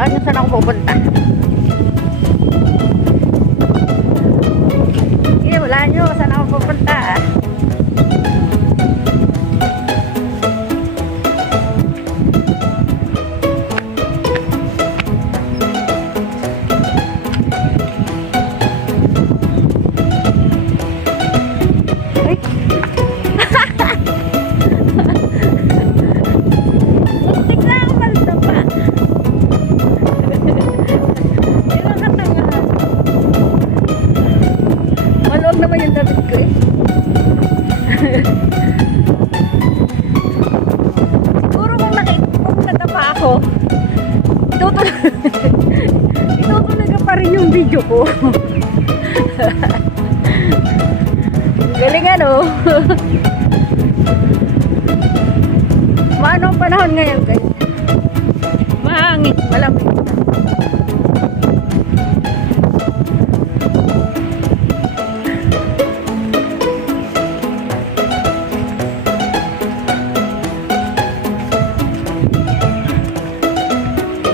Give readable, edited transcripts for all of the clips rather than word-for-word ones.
Hulaan nyo saan ako pupunta. Sige, hulaan nyo saan ako pupunta. Naman yung damit ko eh. Siguro kung natapa ako, itutuloy pa rin yung video ko. Galing ano. Maano ang panahon ngayon guys? Mahangin, malamig.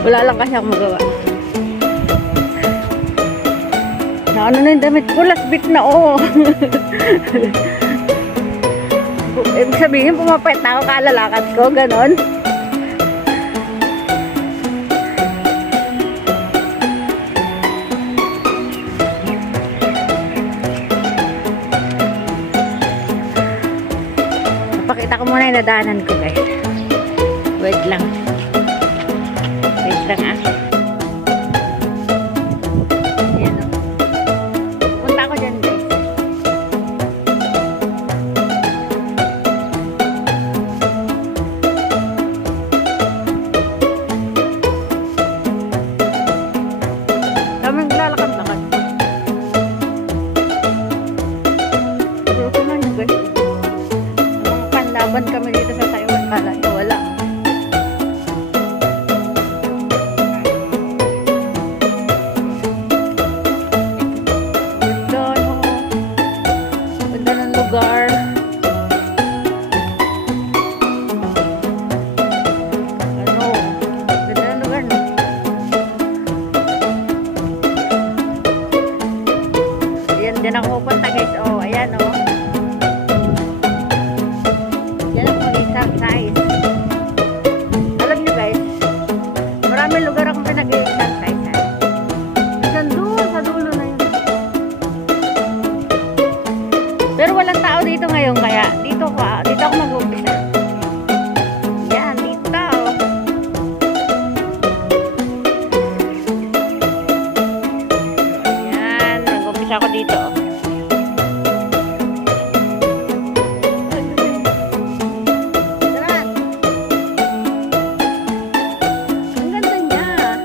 Wala lang kasi akong magawa. Na ano na yung damit ko, last bit na oh. Ibig sabihin, pumapait na ako kalalakad ko, ganon. Napakita ko muna yung nadaanan ko guys. Wait lang. Lang ah. Ayan o. Punta ako dyan guys. Daming lalakad-lakad. Pero kung ano guys, mga panlaban kami dito sa Taiwan, kala nyo wala. Lugar. Ano? Ganda ng lugar no? Ayan, dyan ako pupunta guys. Oh, ayan oh. Dyan ako mag-exercise. Alam nyo guys, maraming lugar akong pinag-exercise. Hanggang doon sa dulo na yun. Pero walang tao dito ngayon kaya dito ako mag-umpisa. Yan, dito. Yan, mag-umpisa ako dito. Tara. Ang ganda niya.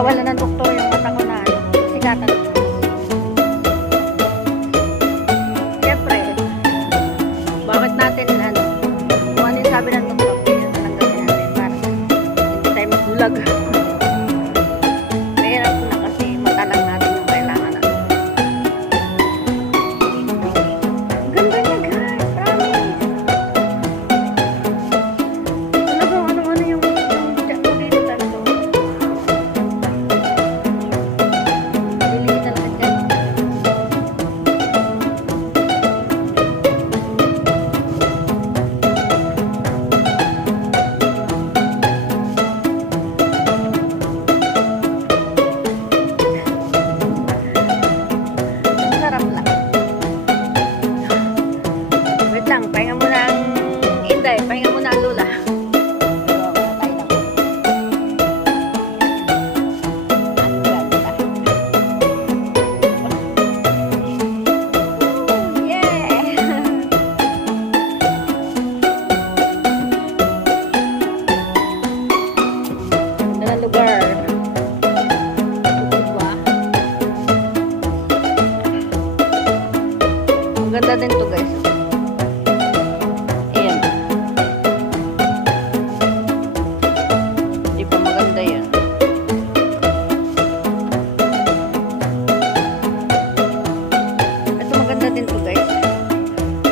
pinagbawalan ng doktor yung mata ko na ano, sigatan. Siyempre, bakit natin ano, kung ano yung sabi ng doktor, yun lang gawin natin para hindi tayo magulag. Mahirap na kasi mata lang natin yung kailangan natin. Ganda niya guys, promise. Talagang ano-ano yung dyan ko dito talaga. Lilitan ka dyan. Ang sarap lang. Wait lang, pahinga muna ang Inday, pahinga muna ang Lula. Ang ganda. Ooh, yeah! Ganda ng lugar. Diba? Ang ganda din to guys. Ayan. Di pa maganda yan. Ito maganda din to guys.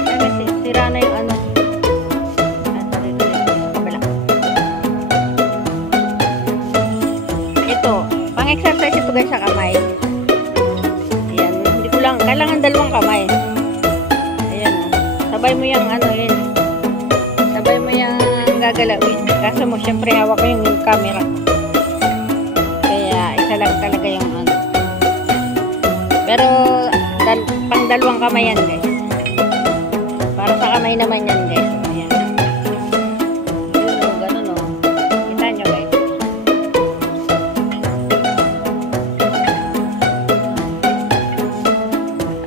Ay, sira na yung ano. Dito, sa kabila. Ito, pang-exercise ito guys sa kamay. Ayan, hindi ko lang, kailangan dalawang kamay. Ayan, sabay mo yung ano yun. Sabay mo yung gagalawin. Kaso mo, syempre hawak ko yung camera ko. Kaya, isa lang talaga yung ano. Pero, pang dalawang kamay yan guys. Para sa kamay naman yan guys. Ayan. Yun o, ganun o. Kita nyo guys.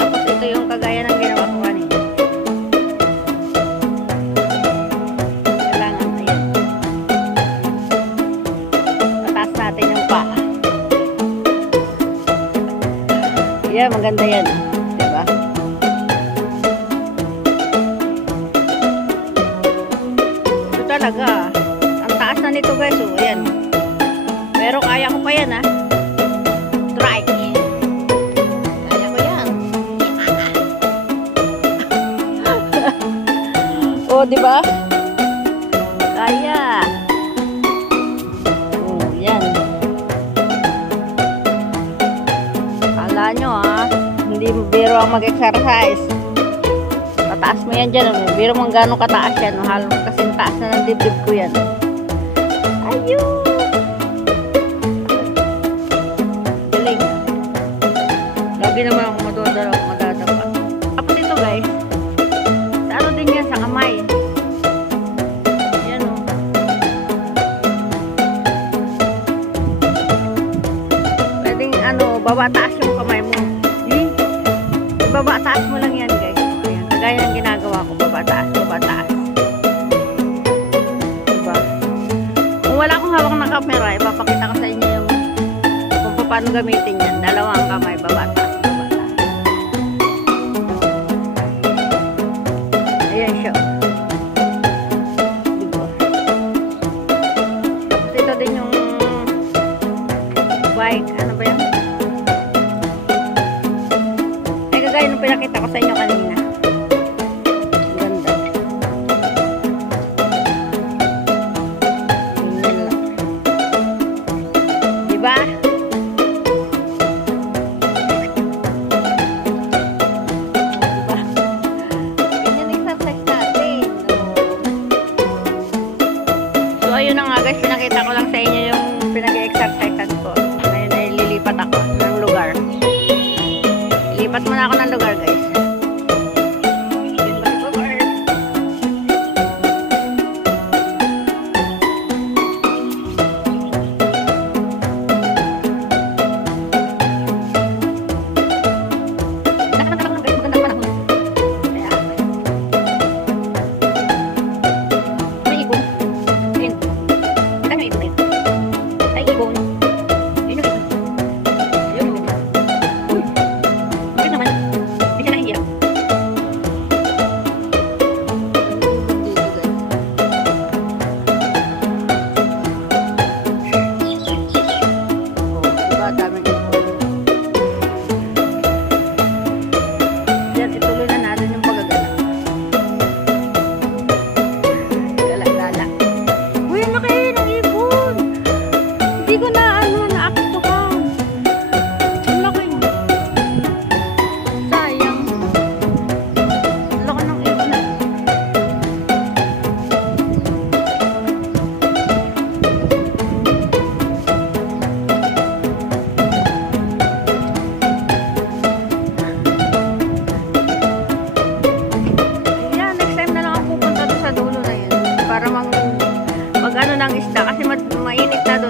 Tapos ito yung kagaya ng ginawa ko kanina. Kailangan, ayan. Pataas natin yung paa. Yeah, maganda yan. Diba? Ito talaga. Ang taas na nito guys. Oh, ayan. Pero kaya ko pa yan ha. Try. Kaya ko yan. Oh, diba? Kaya. Oh, yan. Kala nyo ha. Hindi biro ang mag-exercise. Pataas mo yan dyan. Ano? Biro mo gano'ng kataas yan. No? Halos kasi taas na ng dibdib ko yan. Ayun! Galing. Lagi naman ako madadapa. Tapos ito guys. Sa ano din yan? Sa kamay. Yan o. Pwedeng ano, baba taas yung kamay mo. Baba taas mo lang yan guys. Ayan, kagaya ng ginagawa ko. Baba taas, baba taas. Diba? Kung wala akong hawak na camera, ipapakita ko sa inyo yung kung paano gamitin yan. Dalawang kamay, baba taas, baba taas. Ayan siya. Diba? Tapos ito din yung bike. Ano ba yan? Gaya nung pinakita ko sa inyo kanina. Ganda. Ganyan lang. Diba? Diba? Ganyan exercise natin. So, ayun na nga guys. Pinakita ko lang sa inyo yung pinag-exercisean ko. Ngayon ay lilipat ako ng lugar. Lipat muna ako ng lugar guys. May ibon. Ay, ibon. Yun yung para mag ano ng isda kasi mainit na